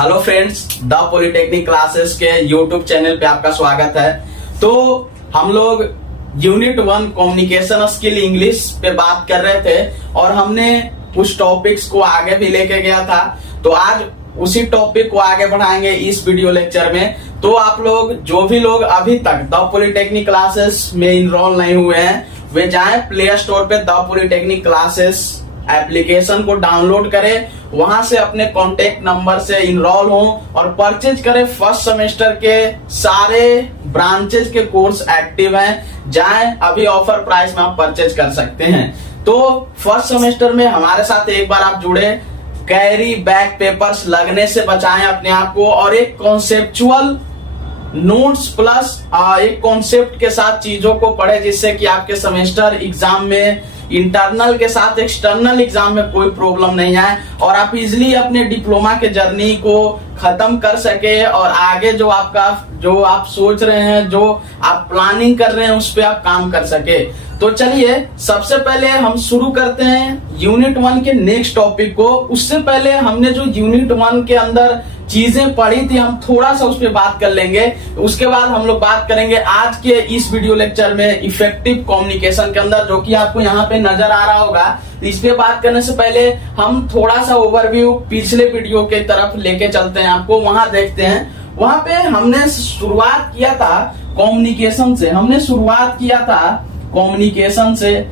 Hello friends, the polytechnic classes के YouTube channel पे आपका स्वागत है। तो हम लोग यूनिट 1 कम्युनिकेशन स्किल इंग्लिश पे बात कर रहे थे और हमने कुछ टॉपिक्स को आगे भी लेके गया था। तो आज उसी टॉपिक को आगे बढ़ाएंगे इस वीडियो लेक्चर में। तो आप लोग जो भी लोग अभी तक द पॉलिटेक्निक क्लासेस में इनरोल नहीं हुए हैं वे जाएं प्ले स्टोर पे द पॉलिटेक्निक क्लासेस एप्लीकेशन को डाउनलोड करें, वहां से अपने कॉन्टेक्ट नंबर से इनरोल हो और परचेज करें। फर्स्ट सेमेस्टर के सारे ब्रांचेज के कोर्स एक्टिव हैं, जाएं अभी ऑफर प्राइस में आप परचेज कर सकते हैं। तो फर्स्ट सेमेस्टर में हमारे साथ एक बार आप जुड़े, कैरी बैक पेपर्स लगने से बचाएं अपने आप को और एक कॉन्सेप्चुअल नोट्स प्लस एक कॉन्सेप्ट के साथ चीजों को पढ़े, जिससे कि आपके सेमेस्टर एग्जाम में इंटरनल के साथ एक्सटर्नल एग्जाम में कोई प्रॉब्लम नहीं आए और आप इजिली अपने डिप्लोमा के जर्नी को खत्म कर सके और आगे जो आप सोच रहे हैं, जो आप प्लानिंग कर रहे हैं, उस पे आप काम कर सके। तो चलिए सबसे पहले हम शुरू करते हैं यूनिट 1 के नेक्स्ट टॉपिक को। उससे पहले हमने जो यूनिट 1 के अंदर चीजें पढ़ी थी हम थोड़ा सा उस पर बात कर लेंगे। उसके बाद हम लोग बात करेंगे आज के इस वीडियो लेक्चर में इफेक्टिव कम्युनिकेशन के अंदर, जो कि आपको यहाँ पे नजर आ रहा होगा। इस पे बात करने से पहले हम थोड़ा सा ओवरव्यू पिछले वीडियो के तरफ लेके चलते हैं आपको, वहां देखते हैं। वहां पे हमने शुरुआत किया था कम्युनिकेशन से,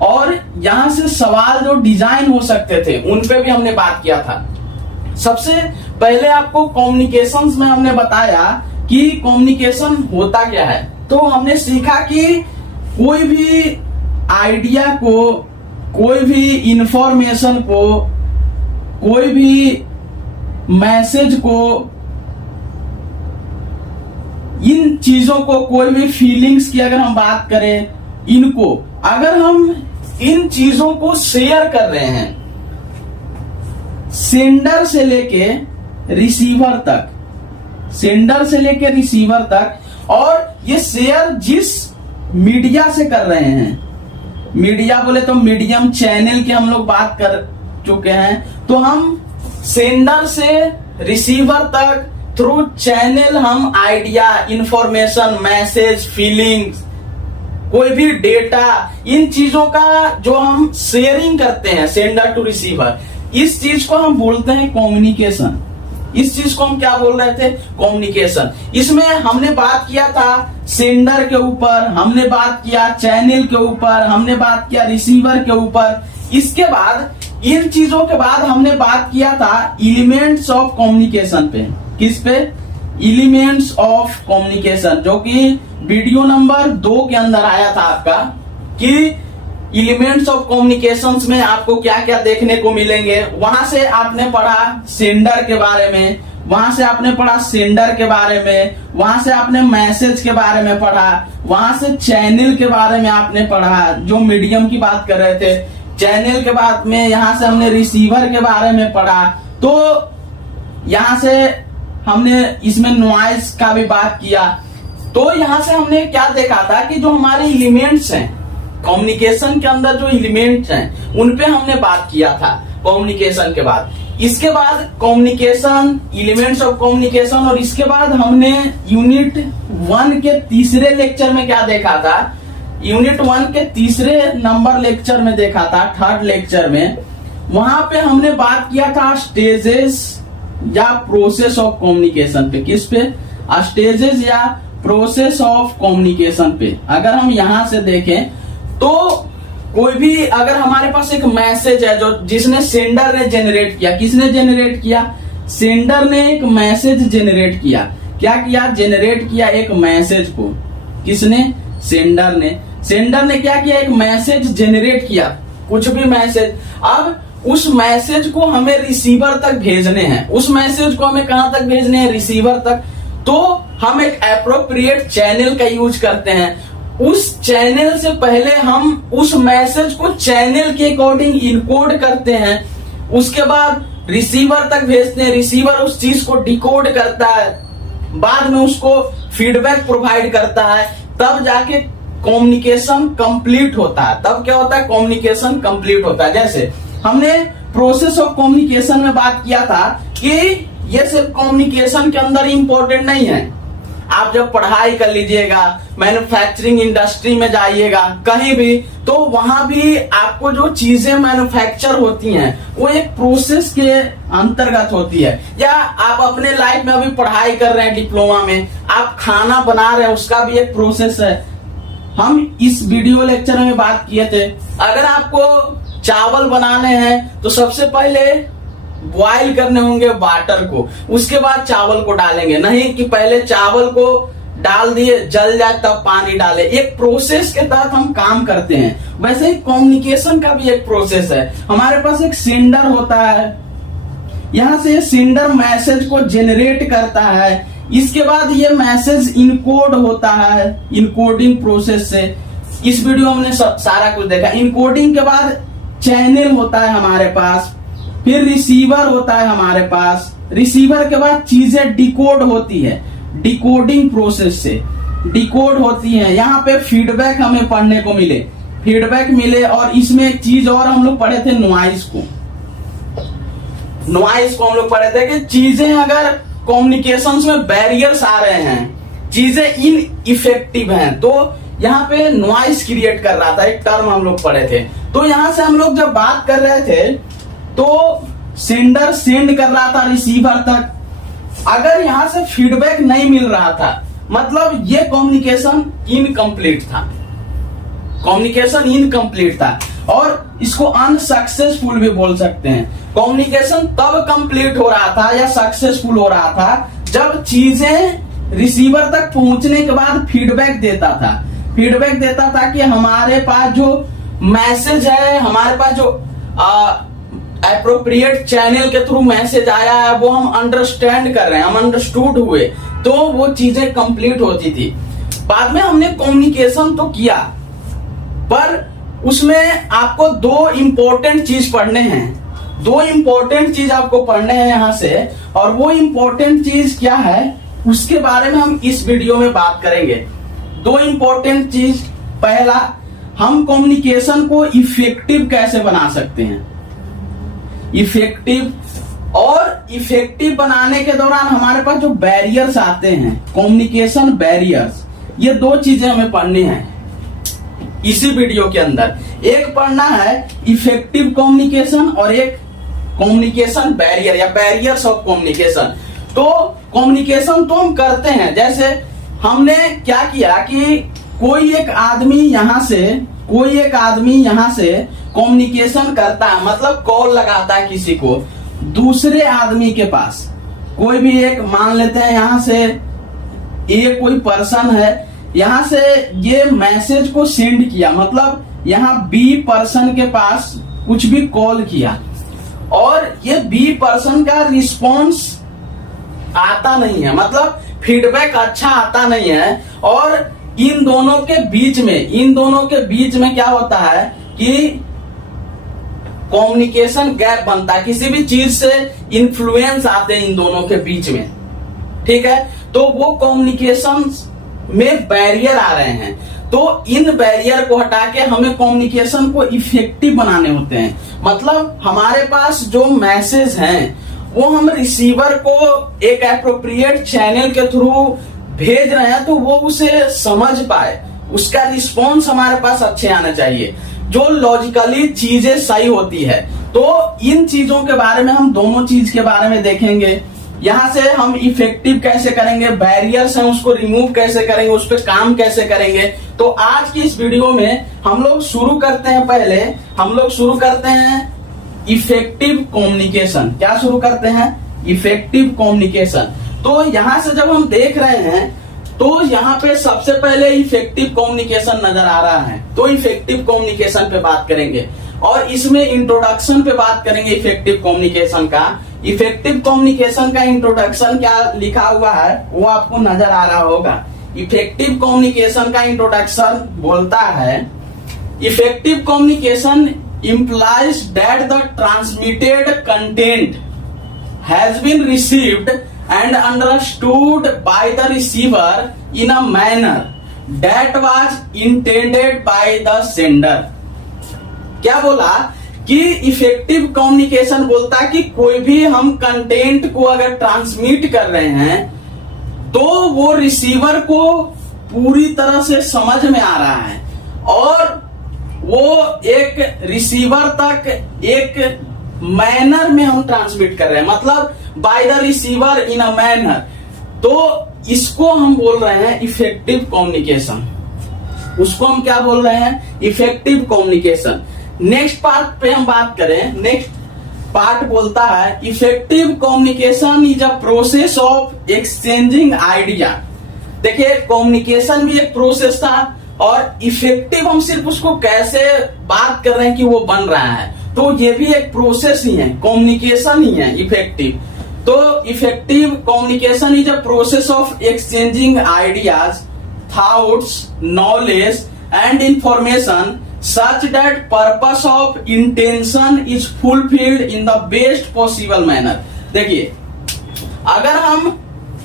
और यहाँ से सवाल जो डिजाइन हो सकते थे उन पे भी हमने बात किया था। सबसे पहले आपको कम्युनिकेशंस में हमने बताया कि कम्युनिकेशन होता क्या है। तो हमने सीखा कि कोई भी आइडिया को, कोई भी इंफॉर्मेशन को, कोई भी मैसेज को, इन चीजों को, कोई भी फीलिंग्स की अगर हम बात करें, इनको अगर हम इन चीजों को शेयर कर रहे हैं सेंडर से लेके रिसीवर तक, और ये शेयर जिस मीडिया से कर रहे हैं, मीडिया बोले तो मीडियम चैनल की हम लोग बात कर चुके हैं। तो हम सेंडर से रिसीवर तक थ्रू चैनल हम आइडिया, इंफॉर्मेशन, मैसेज, फीलिंग्स, कोई भी डेटा, इन चीजों का जो हम शेयरिंग करते हैं सेंडर टू रिसीवर, इस चीज को हम बोलते हैं कम्युनिकेशन। इस चीज को हम क्या बोल रहे थे? कम्युनिकेशन। इसमें हमने बात किया था सेंडर के ऊपर, हमने बात किया चैनल के ऊपर, हमने बात किया रिसीवर के ऊपर। इसके बाद इन चीजों के बाद हमने बात किया था एलिमेंट्स ऑफ कम्युनिकेशन पे। किस पे? एलिमेंट्स ऑफ कम्युनिकेशन, जो कि वीडियो नंबर 2 के अंदर आया था आपका, कि एलिमेंट्स ऑफ कम्युनिकेशंस में आपको क्या क्या देखने को मिलेंगे। वहां से आपने पढ़ा सेंडर के बारे में, वहां से आपने पढ़ा सेंडर के बारे में, वहां से आपने मैसेज के बारे में पढ़ा, वहां से चैनल के बारे में आपने पढ़ा, जो मीडियम की बात कर रहे थे। चैनल के बाद में यहां से हमने रिसीवर के बारे में पढ़ा। तो यहां से हमने इसमें नॉइज का भी बात किया। तो यहां से हमने क्या देखा था कि जो हमारे एलिमेंट्स हैं कम्युनिकेशन के अंदर, जो एलिमेंट्स हैं उन पे हमने बात किया था कम्युनिकेशन के बाद। इसके बाद कम्युनिकेशन, एलिमेंट्स ऑफ कम्युनिकेशन, और इसके बाद हमने यूनिट 1 के तीसरे लेक्चर में क्या देखा था? यूनिट 1 के तीसरे नंबर लेक्चर में देखा था, थर्ड लेक्चर में। वहां पे हमने बात किया था स्टेजेस या प्रोसेस ऑफ कम्युनिकेशन पे। किस पे? स्टेजेस या प्रोसेस ऑफ कम्युनिकेशन पे। अगर हम यहां से देखें तो कोई भी अगर हमारे पास एक मैसेज है जो जिसने सेंडर ने जनरेट किया, किसने जनरेट किया? सेंडर ने एक मैसेज जनरेट किया। क्या किया? जनरेट किया एक मैसेज को। किसने? सेंडर ने। सेंडर ने क्या किया? एक मैसेज जनरेट किया, कुछ भी मैसेज। अब उस मैसेज को हमें रिसीवर तक भेजने हैं। उस मैसेज को हमें कहां तक भेजने हैं? रिसीवर तक। तो हम एक एप्रोप्रिएट चैनल का यूज करते हैं। उस चैनल से पहले हम उस मैसेज को चैनल के अकॉर्डिंग इनकोड करते हैं, उसके बाद रिसीवर तक भेजते हैं। रिसीवर उस चीज को डिकोड करता है, बाद में उसको फीडबैक प्रोवाइड करता है, तब जाके कम्युनिकेशन कंप्लीट होता है। तब क्या होता है? कम्युनिकेशन कंप्लीट होता है। जैसे हमने प्रोसेस ऑफ कम्युनिकेशन में बात किया था कि ये सिर्फ कम्युनिकेशन के अंदर ही इंपॉर्टेंट नहीं है। आप जब पढ़ाई कर लीजिएगा, मैन्युफैक्चरिंग इंडस्ट्री में जाइएगा, कहीं भी, तो वहां भी आपको जो चीजें मैन्युफैक्चर होती हैं वो एक प्रोसेस के अंतर्गत होती है। या आप अपने लाइफ में अभी पढ़ाई कर रहे हैं, डिप्लोमा में आप खाना बना रहे हैं, उसका भी एक प्रोसेस है। हम इस वीडियो लेक्चर में बात किए थे, अगर आपको चावल बनाने हैं तो सबसे पहले बॉईल करने होंगे वाटर को, उसके बाद चावल को डालेंगे, नहीं कि पहले चावल को डाल दिए, जल जाए तब पानी डाले। एक प्रोसेस के तहत हम काम करते हैं। वैसे ही कम्युनिकेशन का भी एक प्रोसेस है। हमारे पास एक सेंडर होता है, यहां से सेंडर मैसेज को जनरेट करता है, इसके बाद ये मैसेज इनकोड होता है इनकोडिंग प्रोसेस से। इस वीडियो में हमने सारा कुछ देखा। इनकोडिंग के बाद चैनल होता है हमारे पास, फिर रिसीवर होता है हमारे पास, रिसीवर के बाद चीजें डिकोड होती है, डिकोडिंग प्रोसेस से डिकोड होती है। यहाँ पे फीडबैक हमें पढ़ने को मिले, फीडबैक मिले। और इसमें एक चीज और हम लोग पढ़े थे, नॉइज को हम लोग पढ़े थे कि चीजें अगर कम्युनिकेशन में बैरियर्स आ रहे हैं, चीजें इन इफेक्टिव हैं, तो यहाँ पे नॉइज क्रिएट कर रहा था, एक टर्म हम लोग पढ़े थे। तो यहां से हम लोग जब बात कर रहे थे तो सेंडर सेंड कर रहा था रिसीवर तक, अगर यहां से फीडबैक नहीं मिल रहा था मतलब ये कम्युनिकेशन इनकम्प्लीट था, कम्युनिकेशन इनकम्प्लीट था, और इसको अनसक्सेसफुल भी बोल सकते हैं। कम्युनिकेशन तब कंप्लीट हो रहा था या सक्सेसफुल हो रहा था जब चीजें रिसीवर तक पहुंचने के बाद फीडबैक देता था कि हमारे पास जो मैसेज है, हमारे पास जो एप्रोप्रिएट चैनल के थ्रू मैसेज आया है वो हम अंडरस्टैंड कर रहे हैं, हम अंडरस्टूड हुए, तो वो चीजें कंप्लीट होती थी। बाद में हमने कम्युनिकेशन तो किया, पर उसमें आपको दो इंपॉर्टेंट चीज पढ़ने हैं, दो इंपॉर्टेंट चीज आपको पढ़ने हैं यहां से। और वो इंपॉर्टेंट चीज क्या है उसके बारे में हम इस वीडियो में बात करेंगे। दो इंपॉर्टेंट चीज, पहला, हम कम्युनिकेशन को इफेक्टिव कैसे बना सकते हैं, इफेक्टिव, और इफेक्टिव बनाने के दौरान हमारे पास जो बैरियर्स आते हैं, कम्युनिकेशन बैरियर्स, ये दो चीजें हमें पढ़नी है इसी वीडियो के अंदर। एक पढ़ना है इफेक्टिव कम्युनिकेशन और एक कम्युनिकेशन बैरियर या बैरियर्स ऑफ कम्युनिकेशन। तो कम्युनिकेशन तो हम करते हैं, जैसे हमने क्या किया कि कोई एक आदमी यहां से कम्युनिकेशन करता है, मतलब कॉल लगाता है किसी को दूसरे आदमी के पास। कोई भी एक, मान लेते हैं यहां से ये कोई पर्सन है, यहां से ये मैसेज को सेंड किया, मतलब यहां बी पर्सन के पास कुछ भी कॉल किया और ये बी पर्सन का रिस्पॉन्स आता नहीं है, मतलब फीडबैक अच्छा आता नहीं है। और इन दोनों के बीच में क्या होता है कि कम्युनिकेशन गैप बनता है, किसी भी चीज से इन्फ्लुएंस आते हैं इन दोनों के बीच में, ठीक है। तो वो कम्युनिकेशन में बैरियर आ रहे हैं, तो इन बैरियर को हटा के हमें कम्युनिकेशन को इफेक्टिव बनाने होते हैं। मतलब हमारे पास जो मैसेज हैं वो हम रिसीवर को एक एप्रोप्रिएट चैनल के थ्रू भेज रहे हैं तो वो उसे समझ पाए, उसका रिस्पॉन्स हमारे पास अच्छे आना चाहिए, जो लॉजिकली चीजें सही होती है। तो इन चीजों के बारे में हम दोनों चीज के बारे में देखेंगे। यहां से हम इफेक्टिव कैसे करेंगे, बैरियर्स हैं उसको रिमूव कैसे करेंगे, उस पर काम कैसे करेंगे। तो आज की इस वीडियो में हम लोग शुरू करते हैं, पहले हम लोग शुरू करते हैं इफेक्टिव कम्युनिकेशन। क्या शुरू करते हैं? Effective communication. तो यहां से जब हम देख रहे हैं तो यहाँ पे सबसे पहले इफेक्टिव कम्युनिकेशन नजर आ रहा है, तो इफेक्टिव कम्युनिकेशन पे बात करेंगे और इसमें इंट्रोडक्शन पे बात करेंगे इफेक्टिव कम्युनिकेशन का। इफेक्टिव कम्युनिकेशन का इंट्रोडक्शन क्या लिखा हुआ है वो आपको नजर आ रहा होगा। इफेक्टिव कम्युनिकेशन का इंट्रोडक्शन बोलता है, effective communication implies that the transmitted content has been received and understood by the receiver in a manner that was intended by the sender। क्या बोला कि इफेक्टिव कम्युनिकेशन बोलता है कि कोई भी हम कंटेंट को अगर ट्रांसमिट कर रहे हैं तो वो रिसीवर को पूरी तरह से समझ में आ रहा है और वो एक रिसीवर तक एक मैनर में हम ट्रांसमिट कर रहे हैं, मतलब by the receiver in a manner. तो इसको हम बोल रहे हैं इफेक्टिव कम्युनिकेशन। उसको हम क्या बोल रहे हैं? Effective communication. नेक्स्ट पार्ट पे हम बात करें, नेक्स्ट पार्ट बोलता है effective communication is a process of exchanging idea. देखिए कम्युनिकेशन भी एक प्रोसेस था और इफेक्टिव हम सिर्फ उसको कैसे बात कर रहे हैं कि वो बन रहा है, तो ये भी एक प्रोसेस ही है, कम्युनिकेशन ही है इफेक्टिव। तो effective communication is a process of exchanging ideas, thoughts, knowledge and information such that purpose of intention is fulfilled in the best possible manner। देखिए अगर हम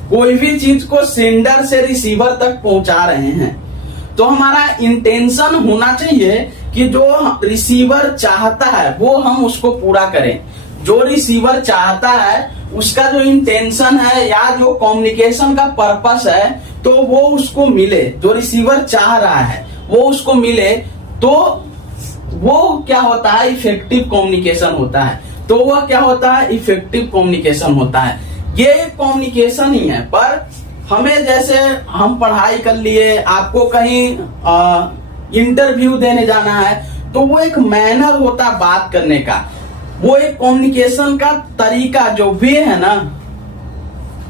कोई भी चीज को सेंडर से रिसीवर तक पहुंचा रहे हैं तो हमारा इंटेंशन होना चाहिए कि जो रिसीवर चाहता है वो हम उसको पूरा करें। जो रिसीवर चाहता है उसका जो इंटेंशन है या जो कम्युनिकेशन का पर्पस है तो वो उसको मिले, जो रिसीवर चाह रहा है वो उसको मिले, तो वो क्या होता है? इफेक्टिव कम्युनिकेशन होता है। तो वह क्या होता है? इफेक्टिव कम्युनिकेशन होता है। ये कम्युनिकेशन ही है, पर हमें जैसे हम पढ़ाई कर लिए, आपको कहीं इंटरव्यू देने जाना है तो वो एक मैनर होता है बात करने का, वो एक कम्युनिकेशन का तरीका जो वे है ना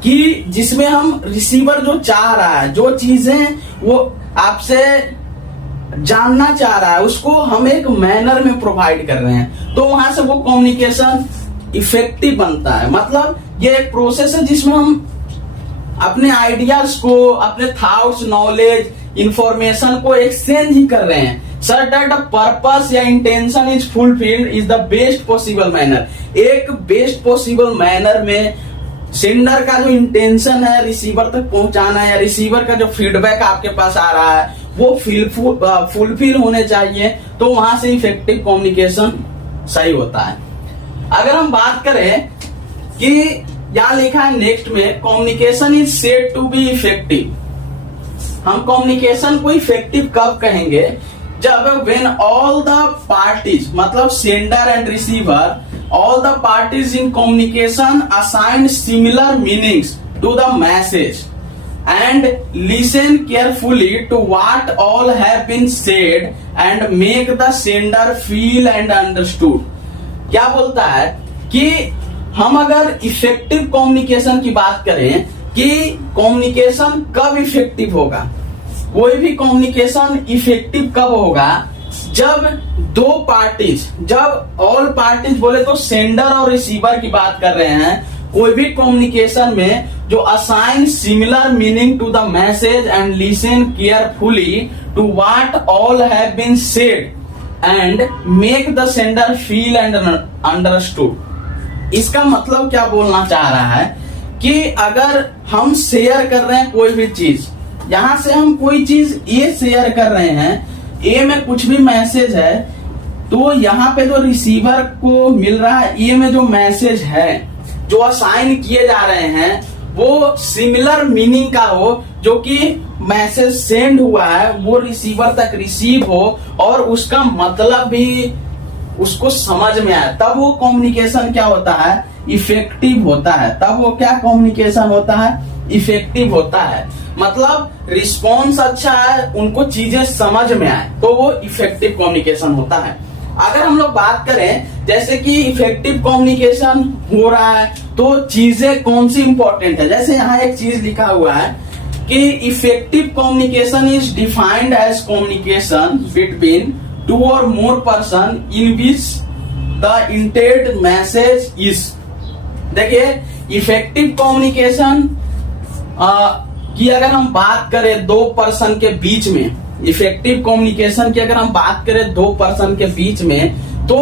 कि जिसमें हम रिसीवर जो चाह रहा है, जो चीजें वो आपसे जानना चाह रहा है, उसको हम एक मैनर में प्रोवाइड कर रहे हैं, तो वहां से वो कम्युनिकेशन इफेक्टिव बनता है। मतलब ये एक प्रोसेस है जिसमें हम अपने आइडियाज को, अपने थॉट्स, नॉलेज, इंफॉर्मेशन को एक्सचेंज ही कर रहे हैं, सर दैट द पर्पस या intention is fulfilled is the best possible manner. एक बेस्ट पॉसिबल मैनर में सेंडर का जो इंटेंशन है रिसीवर तक पहुंचाना है, या रिसीवर का जो फीडबैक आपके पास आ रहा है वो फुलफिल होने चाहिए, तो वहां से इफेक्टिव कम्युनिकेशन सही होता है। अगर हम बात करें कि यहां लिखा है नेक्स्ट में communication is said to be effective. हम कम्युनिकेशन को इफेक्टिव कब कहेंगे? जब व्हेन ऑल द पार्टीज, मतलब sender and receiver, all the parties in communication assign similar meanings to the message and listen carefully to what all have been said and make the sender feel and understood। क्या बोलता है कि हम अगर effective communication की बात करें कि कम्युनिकेशन कब इफेक्टिव होगा, कोई भी कम्युनिकेशन इफेक्टिव कब होगा? जब दो पार्टीज, जब ऑल पार्टीज बोले तो सेंडर और रिसीवर की बात कर रहे हैं, कोई भी कम्युनिकेशन में जो assign similar meaning to the message and listen carefully to what all have been said and make the sender feel and understood. इसका मतलब क्या बोलना चाह रहा है कि अगर हम शेयर कर रहे हैं कोई भी चीज, यहां से हम कोई चीज ये शेयर कर रहे हैं, ए में कुछ भी मैसेज है, तो यहाँ पे जो रिसीवर को मिल रहा है ए में जो मैसेज है, जो असाइन किए जा रहे हैं, वो सिमिलर मीनिंग का हो, जो कि मैसेज सेंड हुआ है वो रिसीवर तक रिसीव हो और उसका मतलब भी उसको समझ में आए, तब वो कम्युनिकेशन क्या होता है? इफेक्टिव होता है। तब वो क्या कम्युनिकेशन होता है? इफेक्टिव होता है। मतलब रिस्पॉन्स अच्छा है, उनको चीजें समझ में आए, तो वो इफेक्टिव कम्युनिकेशन होता है। अगर हम लोग बात करें जैसे कि इफेक्टिव कम्युनिकेशन हो रहा है तो चीजें कौन सी इंपॉर्टेंट है, जैसे यहाँ एक चीज लिखा हुआ है कि effective communication is defined as communication between two और more person in which the intend message is. देखिए इफेक्टिव कम्युनिकेशन की अगर हम बात करें दो पर्सन के बीच में, इफेक्टिव कम्युनिकेशन की अगर हम बात करें दो पर्सन के बीच में, तो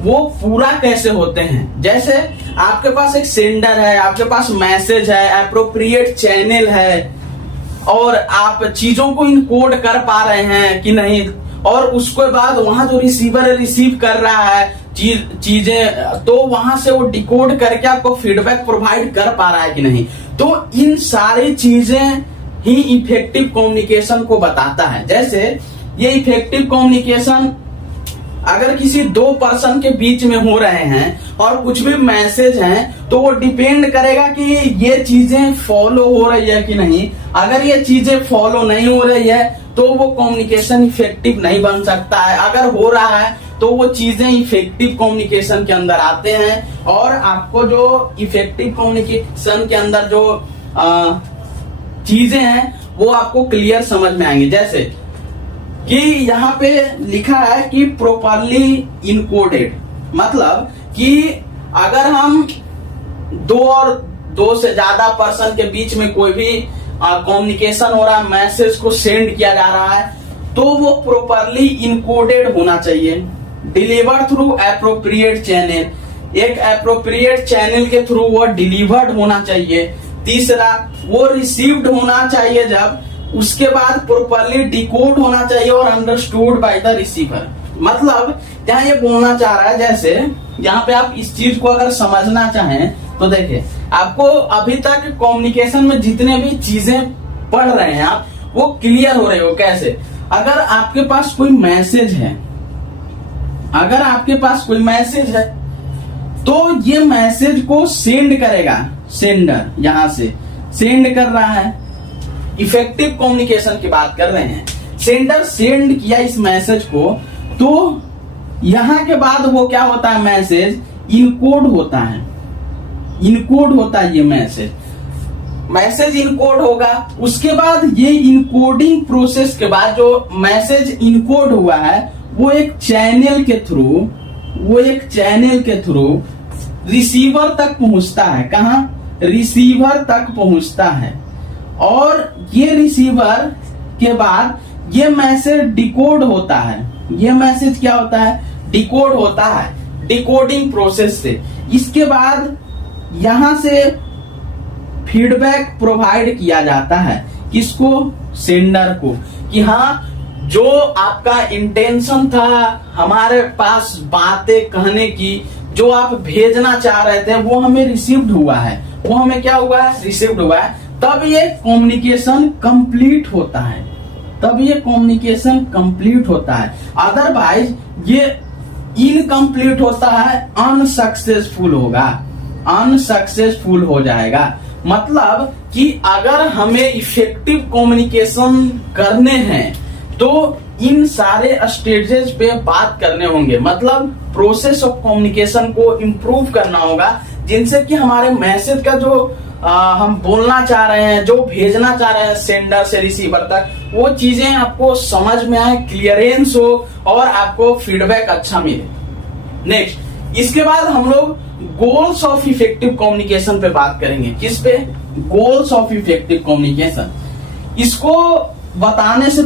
वो पूरा कैसे होते हैं? जैसे आपके पास एक सेंडर है, आपके पास मैसेज है, एप्रोप्रिएट चैनल है, और आप चीजों को इनकोड कर पा रहे हैं कि नहीं, और उसके बाद वहां जो रिसीवर रिसीव कर रहा है चीजें, तो वहां से वो डिकोड करके आपको फीडबैक प्रोवाइड कर पा रहा है कि नहीं। तो इन सारी चीजें ही इफेक्टिव कम्युनिकेशन को बताता है। जैसे ये इफेक्टिव कम्युनिकेशन अगर किसी दो पर्सन के बीच में हो रहे हैं और कुछ भी मैसेज हैं, तो वो डिपेंड करेगा कि ये चीजें फॉलो हो रही है कि नहीं। अगर ये चीजें फॉलो नहीं हो रही है तो वो कम्युनिकेशन इफेक्टिव नहीं बन सकता है। अगर हो रहा है तो वो चीजें इफेक्टिव कम्युनिकेशन के अंदर आते हैं। और आपको जो इफेक्टिव कम्युनिकेशन के अंदर जो चीजें हैं वो आपको क्लियर समझ में आएंगी। जैसे कि यहाँ पे लिखा है कि प्रॉपरली इनकोडेड, मतलब कि अगर हम दो और दो से ज्यादा पर्सन के बीच में कोई भी कम्युनिकेशन हो रहा है, मैसेज को सेंड किया जा रहा है, तो वो प्रॉपरली इनकोडेड होना चाहिए। डिलीवर थ्रू एप्रोप्रिएट चैनल, एक एप्रोप्रिएट चैनल के थ्रू वो डिलीवर्ड होना चाहिए। तीसरा, वो रिसीव्ड होना चाहिए जब, उसके बाद प्रॉपरली डिकोड होना चाहिए और अंडरस्टूड बाय द रिसीवर। मतलब यहाँ ये बोलना चाह रहा है, जैसे यहाँ पे आप इस चीज को अगर समझना चाहें तो देखिए, आपको अभी तक कम्युनिकेशन में जितने भी चीजें पढ़ रहे हैं आप, वो क्लियर हो रहे हो। कैसे? अगर आपके पास कोई मैसेज है, अगर आपके पास कोई मैसेज है तो ये मैसेज को सेंड करेगा, सेंडर यहां से सेंड कर रहा है। इफेक्टिव कम्युनिकेशन की बात कर रहे हैं। सेंडर सेंड किया इस मैसेज को, तो यहां के बाद वो क्या होता है, मैसेज इनकोड होता है। इनकोड होता है ये मैसेज इनकोड होगा। उसके बाद ये इनकोडिंग प्रोसेस के बाद जो मैसेज इनकोड हुआ है वो एक चैनल के थ्रू रिसीवर तक पहुंचता है। कहां? रिसीवर तक पहुंचता है। और ये रिसीवर के बाद ये मैसेज डिकोड होता है। ये मैसेज क्या होता है? डिकोड होता है, डिकोडिंग प्रोसेस से। इसके बाद यहां से फीडबैक प्रोवाइड किया जाता है। किसको? सेंडर को, कि हाँ जो आपका इंटेंशन था हमारे पास बातें कहने की, जो आप भेजना चाह रहे थे, वो हमें रिसीव्ड हुआ है। वो हमें क्या हुआ है? रिसीव्ड हुआ है। तब ये कम्युनिकेशन कंप्लीट होता है। तब ये कम्युनिकेशन कंप्लीट होता है। अदरवाइज ये इनकम्प्लीट होता है, अनसक्सेसफुल होगा, अनसक्सेसफुल हो जाएगा। मतलब कि अगर हमें इफेक्टिव कम्युनिकेशन करने हैं तो इन सारे स्टेजेस पे बात करने होंगे। मतलब प्रोसेस ऑफ कम्युनिकेशन को इम्प्रूव करना होगा, जिनसे कि हमारे मैसेज का जो हम बोलना चाह रहे हैं, जो भेजना चाह रहे हैं सेंडर से रिसीवर तक, वो चीजें आपको समझ में आए, क्लियरेंस हो और आपको फीडबैक अच्छा मिले। नेक्स्ट, इसके बाद हम लोग गोल्स ऑफ इफेक्टिव कम्युनिकेशन पे बात करेंगे। किस पे? Goals of effective communication. इसको बताने से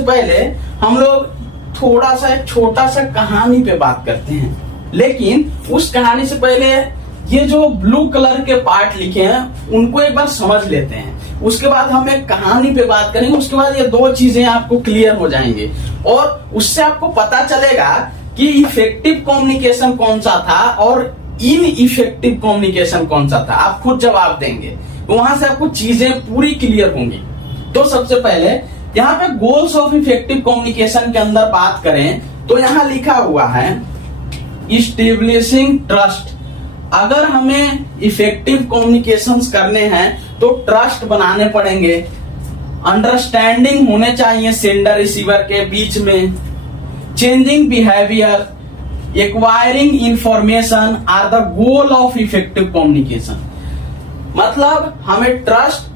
पहले हम लोग थोड़ा सा एक छोटा सा कहानी पे बात करते हैं। लेकिन उस कहानी से पहले ये जो ब्लू कलर के पार्ट लिखे हैं उनको एक बार समझ लेते हैं। उसके बाद हम एक कहानी पे बात करेंगे। उसके बाद ये दो चीजें आपको क्लियर हो जाएंगे और उससे आपको पता चलेगा कि इफेक्टिव कम्युनिकेशन कौन सा था और इन इफेक्टिव कम्युनिकेशन कौन सा था। आप खुद जवाब देंगे, वहां से आपको चीजें पूरी क्लियर होंगी। तो सबसे पहले यहाँ पे गोल्स ऑफ इफेक्टिव कम्युनिकेशन के अंदर बात करें तो यहाँ लिखा हुआ है इस्टेब्लिशिंग ट्रस्ट। अगर हमें इफेक्टिव कम्युनिकेशंस करने हैं तो ट्रस्ट बनाने पड़ेंगे, अंडरस्टैंडिंग होने चाहिए सेंडर रिसीवर के बीच में, changing behaviour, acquiring information are the goal of effective communication. मतलब हमें ट्रस्ट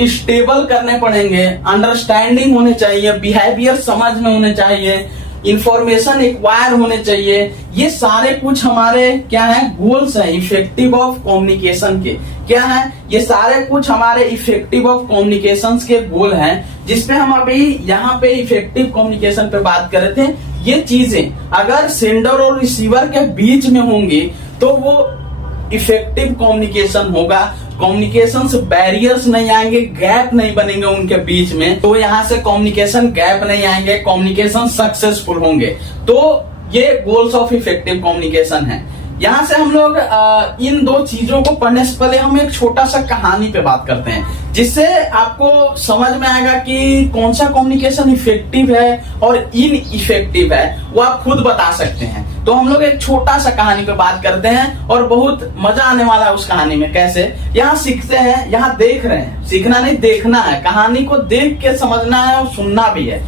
स्टेबल करने पड़ेंगे, अंडरस्टैंडिंग होने चाहिए, बिहेवियर समझ में होने चाहिए, इंफॉर्मेशन एक्वायर होने चाहिए। ये सारे कुछ हमारे क्या है? गोल्स है इफेक्टिव ऑफ कम्युनिकेशन के। क्या है? ये सारे कुछ हमारे इफेक्टिव ऑफ कम्युनिकेशन के गोल हैं, जिसपे हम अभी यहाँ पे इफेक्टिव कम्युनिकेशन पे बात कर रहे थे। ये चीजें अगर सेंडर और रिसीवर के बीच में होंगी तो वो इफेक्टिव कम्युनिकेशन होगा, कम्युनिकेशन से बैरियर्स नहीं आएंगे, गैप नहीं बनेंगे उनके बीच में, तो यहाँ से कम्युनिकेशन गैप नहीं आएंगे, कम्युनिकेशन सक्सेसफुल होंगे। तो ये गोल्स ऑफ इफेक्टिव कम्युनिकेशन है। यहाँ से हम लोग इन दो चीजों को पढ़ने से पहले हम एक छोटा सा कहानी पे बात करते हैं, जिससे आपको समझ में आएगा कि कौन सा कम्युनिकेशन इफेक्टिव है और इन इफेक्टिव है, वो आप खुद बता सकते हैं। तो हम लोग एक छोटा सा कहानी पे बात करते हैं और बहुत मजा आने वाला है उस कहानी में। कैसे? यहाँ सीखते हैं, यहाँ देख रहे हैं, सीखना नहीं देखना है, कहानी को देख के समझना है और सुनना भी है।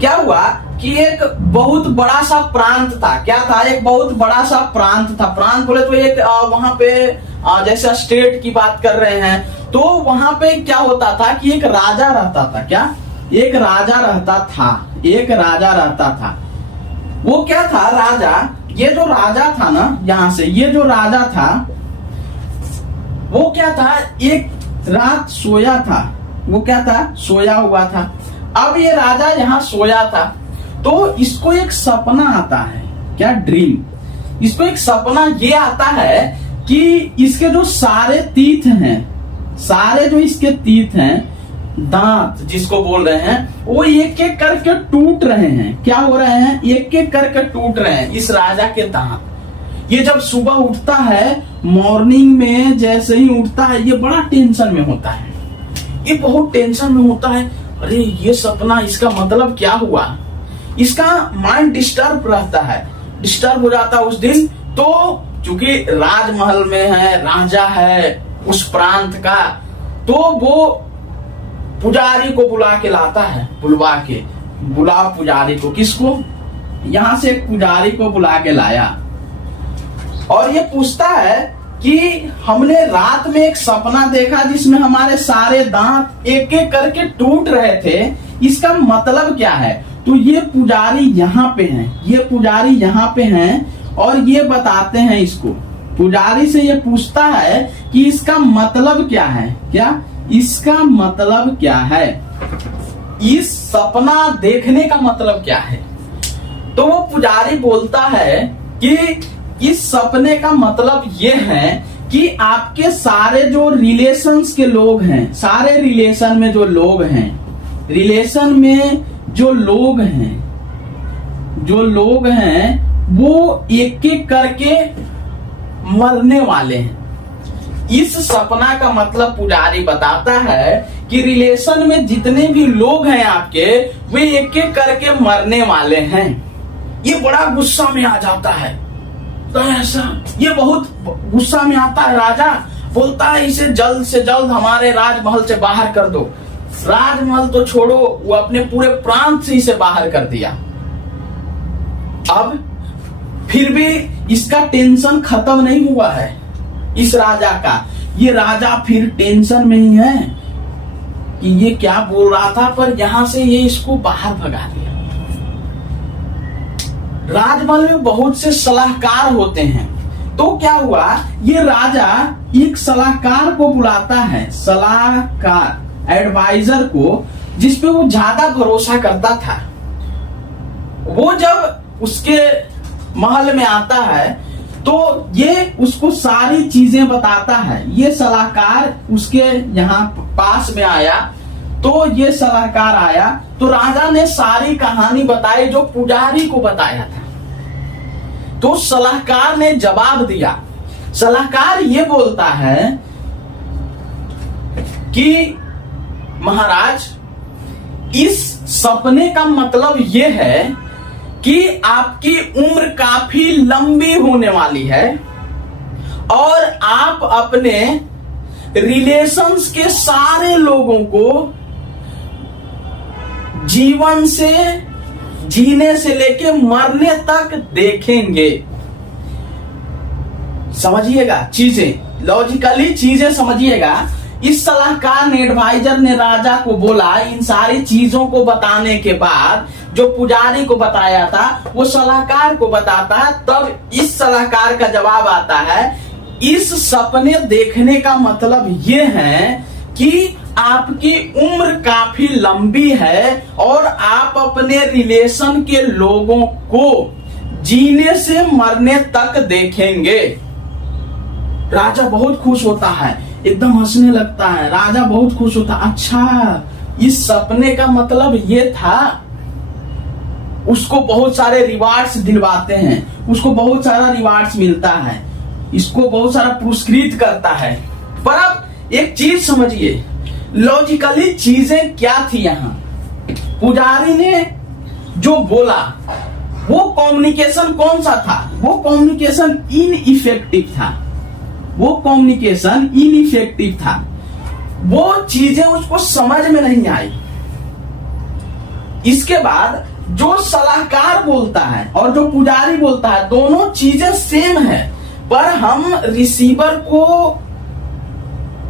क्या हुआ कि एक बहुत बड़ा सा प्रांत था। क्या था? एक बहुत बड़ा सा प्रांत था। प्रांत बोले तो एक वहां पे जैसे स्टेट की बात कर रहे हैं, तो वहां पे क्या होता था कि एक राजा रहता था। क्या? एक राजा रहता था, एक राजा रहता था। वो क्या था? राजा, ये जो राजा था ना, यहां से ये जो राजा था, वो क्या था? एक रात सोया था। वो क्या था? सोया हुआ था। अब ये राजा यहाँ सोया था, तो इसको एक सपना आता है। क्या? ड्रीम। इसको एक सपना ये आता है कि इसके जो सारे तीत हैं, सारे जो इसके तीत हैं, दांत जिसको बोल रहे हैं, वो एक एक करके टूट रहे हैं। क्या हो रहे हैं? एक एक करके टूट रहे हैं इस राजा के दांत। ये जब सुबह उठता है, मॉर्निंग में जैसे ही उठता है, ये बड़ा टेंशन में होता है। ये बहुत टेंशन में होता है। अरे ये सपना, इसका मतलब क्या हुआ? इसका माइंड डिस्टर्ब रहता है, डिस्टर्ब हो जाता है उस दिन। तो चूंकि राजमहल में है, राजा है उस प्रांत का, तो वो पुजारी को बुला के लाता है। बुला पुजारी को। किसको? यहां से एक पुजारी को बुला के लाया और ये पूछता है कि हमने रात में एक सपना देखा जिसमें हमारे सारे दांत एक एक करके टूट रहे थे, इसका मतलब क्या है? तो ये पुजारी यहाँ पे हैं, ये पुजारी यहाँ पे हैं और ये बताते हैं इसको। पुजारी से ये पूछता है कि इसका मतलब क्या है? क्या? इसका मतलब क्या है? इस सपना देखने का मतलब क्या है? तो वो पुजारी बोलता है कि इस सपने का मतलब ये है कि आपके सारे जो रिलेशंस के लोग हैं, सारे रिलेशन में जो लोग हैं, रिलेशन में जो लोग हैं वो एक एक करके मरने वाले हैं। इस सपना का मतलब पुजारी बताता है कि रिलेशन में जितने भी लोग हैं आपके, वे एक एक करके मरने वाले हैं। ये बड़ा गुस्सा में आ जाता है। तो ऐसा ये बहुत गुस्सा में आता है। राजा बोलता है इसे जल्द से जल्द हमारे राजमहल से बाहर कर दो। राजमहल तो छोड़ो, वो अपने पूरे प्रांत से इसे बाहर कर दिया। अब फिर भी इसका टेंशन खत्म नहीं हुआ है इस राजा का। ये राजा फिर टेंशन में ही है कि ये क्या बोल रहा था, पर यहां से ये इसको बाहर भगा दिया। राजमहल में बहुत से सलाहकार होते हैं, तो क्या हुआ, ये राजा एक सलाहकार को बुलाता है, सलाहकार एडवाइजर को, जिसपे वो ज्यादा भरोसा करता था। वो जब उसके महल में आता है तो ये उसको सारी चीजें बताता है। ये सलाहकार उसके यहाँ पास में आया, तो ये सलाहकार आया तो राजा ने सारी कहानी बताई जो पुजारी को बताया था। तो सलाहकार ने जवाब दिया। सलाहकार ये बोलता है कि महाराज, इस सपने का मतलब ये है कि आपकी उम्र काफी लंबी होने वाली है और आप अपने रिलेशंस के सारे लोगों को जीवन से, जीने से लेके मरने तक देखेंगे। समझिएगा चीजें, लॉजिकली चीजें समझिएगा। इस सलाहकार ने, एडवाइजर ने राजा को बोला, इन सारी चीजों को बताने के बाद जो पुजारी को बताया था वो सलाहकार को बताता है, तब इस सलाहकार का जवाब आता है, इस सपने देखने का मतलब ये है कि आपकी उम्र काफी लंबी है और आप अपने रिलेशन के लोगों को जीने से मरने तक देखेंगे। राजा बहुत खुश होता है, एकदम हंसने लगता है, राजा बहुत खुश होता है। अच्छा, इस सपने का मतलब ये था। उसको बहुत सारे रिवार्ड्स दिलवाते हैं, उसको बहुत सारा रिवार्ड्स मिलता है, इसको बहुत सारा पुरस्कृत करता है। पर अब एक चीज समझिए, लॉजिकली चीजें क्या थी यहाँ। पुजारी ने जो बोला वो कम्युनिकेशन कौन सा था? वो कम्युनिकेशन इनइफेक्टिव था, वो कम्युनिकेशन इनइफेक्टिव था। वो चीजें उसको समझ में नहीं आई। इसके बाद जो सलाहकार बोलता है और जो पुजारी बोलता है, दोनों चीजें सेम है, पर हम रिसीवर को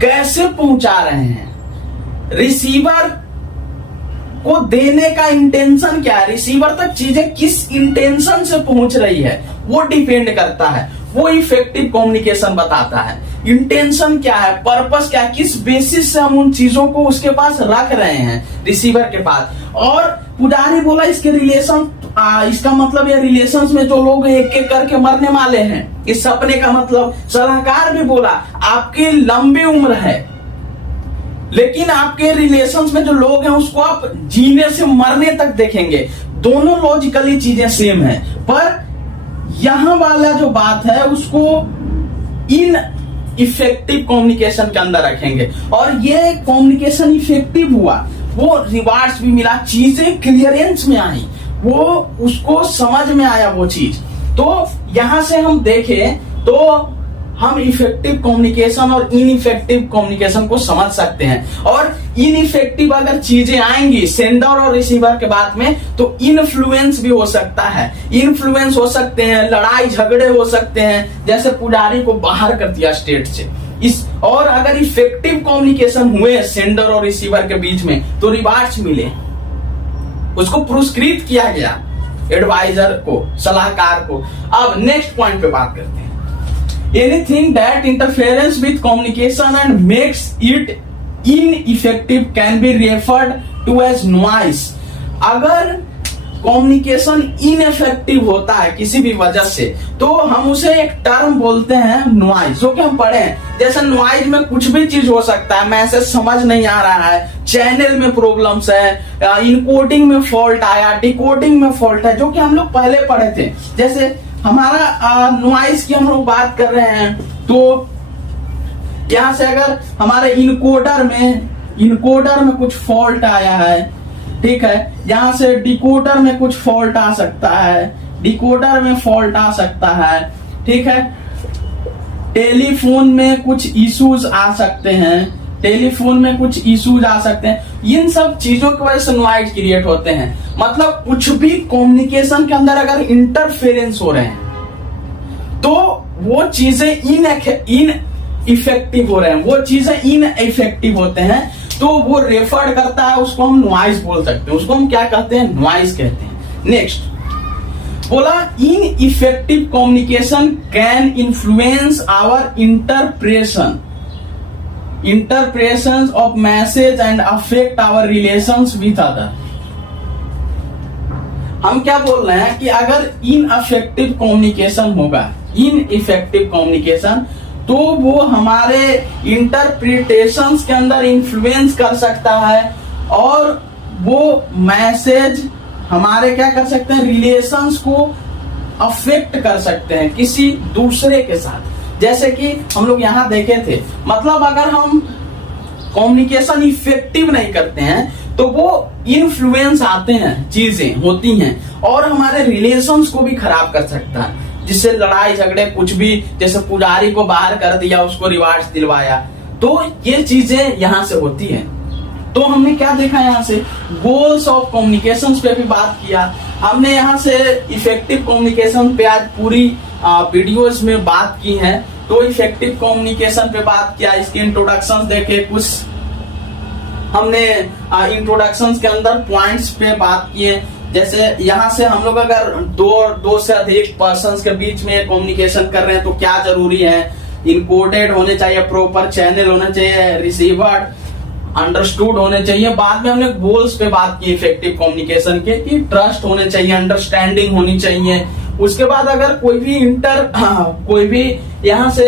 कैसे पहुंचा रहे हैं, रिसीवर को देने का इंटेंशन क्या है, रिसीवर तक चीजें किस इंटेंशन से पहुंच रही है, वो डिपेंड करता है। वो इफेक्टिव कम्युनिकेशन बताता है। इंटेंशन क्या है, पर्पस क्या है, किस बेसिस से हम उन चीजों को उसके पास रख रहे हैं, रिसीवर के पास। और पुजारी बोला इसके रिलेशन, इसका मतलब ये रिलेशंस में जो लोग एक एक करके मरने वाले हैं, इस सपने का मतलब। सलाहकार भी बोला आपकी लंबी उम्र है, लेकिन आपके रिलेशंस में जो लोग हैं उसको आप जीने से मरने तक देखेंगे। दोनों लॉजिकली चीजें सेम है, पर यहां वाला जो बात है उसको इन इफेक्टिव कम्युनिकेशन के अंदर रखेंगे। और ये कम्युनिकेशन इफेक्टिव हुआ, वो रिवार्ड्स भी मिला, चीजें क्लियरेंस में आई, वो उसको समझ में आया वो चीज। तो यहां से हम देखें तो हम इफेक्टिव कम्युनिकेशन और इनइफेक्टिव कम्युनिकेशन को समझ सकते हैं। और इनइफेक्टिव अगर चीजें आएंगी सेंडर और रिसीवर के बाद में, तो इन्फ्लुएंस भी हो सकता है, इन्फ्लुएंस हो सकते हैं, लड़ाई झगड़े हो सकते हैं, जैसे पुजारी को बाहर कर दिया स्टेट से। और अगर इफेक्टिव कम्युनिकेशन हुए सेंडर और रिसीवर के बीच में, तो रिवार्ड्स मिले, उसको पुरस्कृत किया गया, एडवाइजर को, सलाहकार को। अब नेक्स्ट पॉइंट पे बात करते हैं। Anything that interferes with communication and makes it ineffective can be referred to as noise. अगर कम्युनिकेशन इनइफेक्टिव होता है किसी भी वजह से, तो हम उसे एक टर्म बोलते हैं नॉइज, जो कि हम पढ़े हैं। जैसे नॉइज में कुछ भी चीज हो सकता है, मैसेज समझ नहीं आ रहा है, चैनल में प्रॉब्लम्स है, इनकोडिंग में फॉल्ट आया, डिकोडिंग में फॉल्ट है, जो कि हम लोग पहले पढ़े थे। जैसे हमारा नॉइज की हम लोग बात कर रहे हैं, तो यहां से अगर हमारे इनकोडर में कुछ फॉल्ट आया है, ठीक है, यहां से डिकोडर में कुछ फॉल्ट आ सकता है, डिकोडर में फॉल्ट आ सकता है, ठीक है, टेलीफोन में कुछ इश्यूज आ सकते हैं, टेलीफोन में कुछ इश्यूज आ सकते हैं। इन सब चीजों की वजह से नॉइज क्रिएट होते हैं। मतलब कुछ भी कम्युनिकेशन के अंदर अगर इंटरफेरेंस हो रहे हैं, तो वो चीजें इन इफेक्टिव हो रहे हैं, वो चीजें इन इफेक्टिव होते हैं, तो वो रेफर करता है, उसको हम नॉइज बोल सकते हैं, उसको हम क्या कहते हैं, नॉइज कहते हैं। नेक्स्ट बोला ineffective communication can influence our interpretations of message and affect our relations with other। हम क्या बोल रहे हैं कि अगर इनइफेक्टिव कम्युनिकेशन होगा, इनइफेक्टिव कम्युनिकेशन, तो वो हमारे इंटरप्रिटेशंस के अंदर इन्फ्लुएंस कर सकता है, और वो मैसेज हमारे क्या कर सकते हैं, रिलेशंस को अफेक्ट कर सकते हैं किसी दूसरे के साथ। जैसे कि हम लोग यहां देखे थे, मतलब अगर हम कम्युनिकेशन इफेक्टिव नहीं करते हैं, तो वो इन्फ्लुएंस आते हैं, चीजें होती हैं, और हमारे रिलेशंस को भी खराब कर सकता है, जिससे लड़ाई झगड़े कुछ भी, जैसे पुजारी को बाहर कर दिया, उसको रिवार्ड्स दिलवाया, तो ये चीजें यहां से होती हैं। तो हमने क्या देखा यहाँ से, गोल्स ऑफ कम्युनिकेशन पे भी बात किया हमने। यहाँ से इफेक्टिव कम्युनिकेशन पे आज पूरी वीडियोस में बात की है। तो इफेक्टिव कम्युनिकेशन पे बात किया, इसके इंट्रोडक्शंस देखे, कुछ हमने इंट्रोडक्शंस के अंदर पॉइंट्स पे बात किए। जैसे यहाँ से हम लोग अगर दो से अधिक पर्सन्स के बीच में कम्युनिकेशन कर रहे हैं, तो क्या जरूरी है, इनकोडेड होने चाहिए, प्रॉपर चैनल होना चाहिए, रिसीवर अंडरस्टूड होने चाहिए। बाद में हमने गोल्स पे बात की इफेक्टिव कम्युनिकेशन के, कि ट्रस्ट होने चाहिए, अंडरस्टैंडिंग होनी चाहिए, उसके बाद अगर कोई भी यहाँ से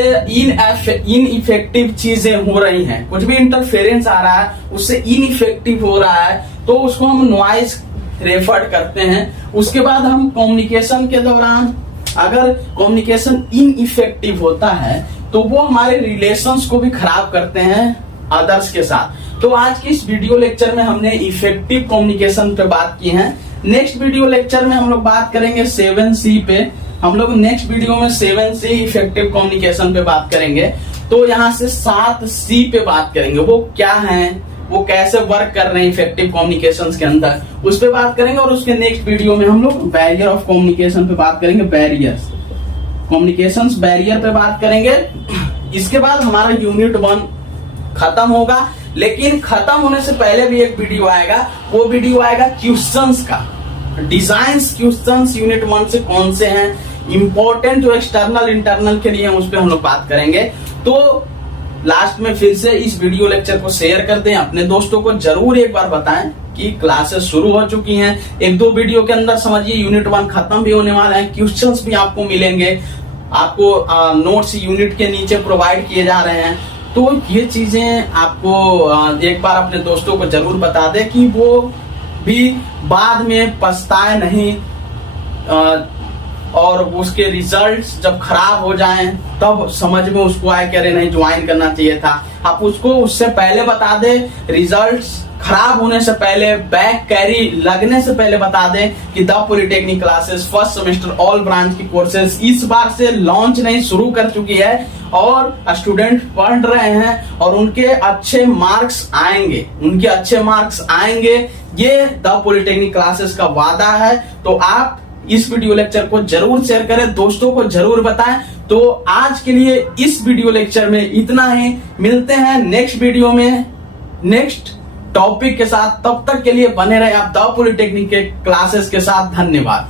इन इफेक्टिव चीजें हो रही हैं, कुछ भी इंटरफेरेंस आ रहा है, उससे इन इफेक्टिव हो रहा है, तो उसको हम नॉइज रेफर करते हैं। उसके बाद हम कम्युनिकेशन के दौरान अगर कम्युनिकेशन इन इफेक्टिव होता है तो वो हमारे रिलेशंस को भी खराब करते हैं अदर्स के साथ। तो आज की इस वीडियो लेक्चर में हमने इफेक्टिव कम्युनिकेशन पे बात की है। नेक्स्ट वीडियो लेक्चर में हम लोग बात करेंगे 7C पे। हम लोग नेक्स्ट वीडियो में 7C इफेक्टिव कम्युनिकेशन पे बात करेंगे। तो यहाँ से 7C पे बात करेंगे, वो क्या है, वो कैसे वर्क कर रहे हैं इफेक्टिव कम्युनिकेशंस के अंदर, उस पे बात करेंगे। और उसके नेक्स्ट वीडियो में हम लोग बैरियर ऑफ कम्युनिकेशन पे बात करेंगे, बैरियर्स कम्युनिकेशंस बैरियर पे बात करेंगे। इसके बाद हमारा यूनिट 1 खत्म होगा, लेकिन खत्म होने से पहले भी एक वीडियो आएगा, वो वीडियो आएगा क्वेश्चंस का। डिजाइन्स क्वेश्चंस यूनिट 1 से कौन से हैं इंपॉर्टेंट, जो एक्सटर्नल इंटरनल के लिए, उस पर हम लोग बात करेंगे। तो लास्ट में फिर से इस वीडियो लेक्चर को शेयर कर दें, अपने दोस्तों को जरूर एक बार बताएं कि क्लासेस शुरू हो चुकी हैं। 1-2 वीडियो के अंदर समझिए यूनिट 1 खत्म भी होने वाला है, क्वेश्चंस भी आपको मिलेंगे, आपको नोट्स यूनिट के नीचे प्रोवाइड किए जा रहे हैं। तो ये चीजें आपको एक बार अपने दोस्तों को जरूर बता दें कि वो भी बाद में पछताए नहीं, और उसके रिजल्ट्स जब खराब हो जाएं तब समझ में उसको आए कि अरे नहीं ज्वाइन करना चाहिए था। आप उसको उससे पहले बता दें, रिजल्ट्स खराब होने से पहले, बैक कैरी लगने से पहले बता दें कि the polytechnic classes first semester all branch की कोर्सेज इस बार से लॉन्च नहीं शुरू कर चुकी है और स्टूडेंट पढ़ रहे हैं और उनके अच्छे मार्क्स आएंगे, ये द पॉलिटेक्निक क्लासेस का वादा है। तो आप इस वीडियो लेक्चर को जरूर शेयर करें, दोस्तों को जरूर बताएं। तो आज के लिए इस वीडियो लेक्चर में इतना ही, मिलते हैं नेक्स्ट वीडियो में नेक्स्ट टॉपिक के साथ। तब तक के लिए बने रहे आप द पॉलिटेक्निक के क्लासेस के साथ। धन्यवाद।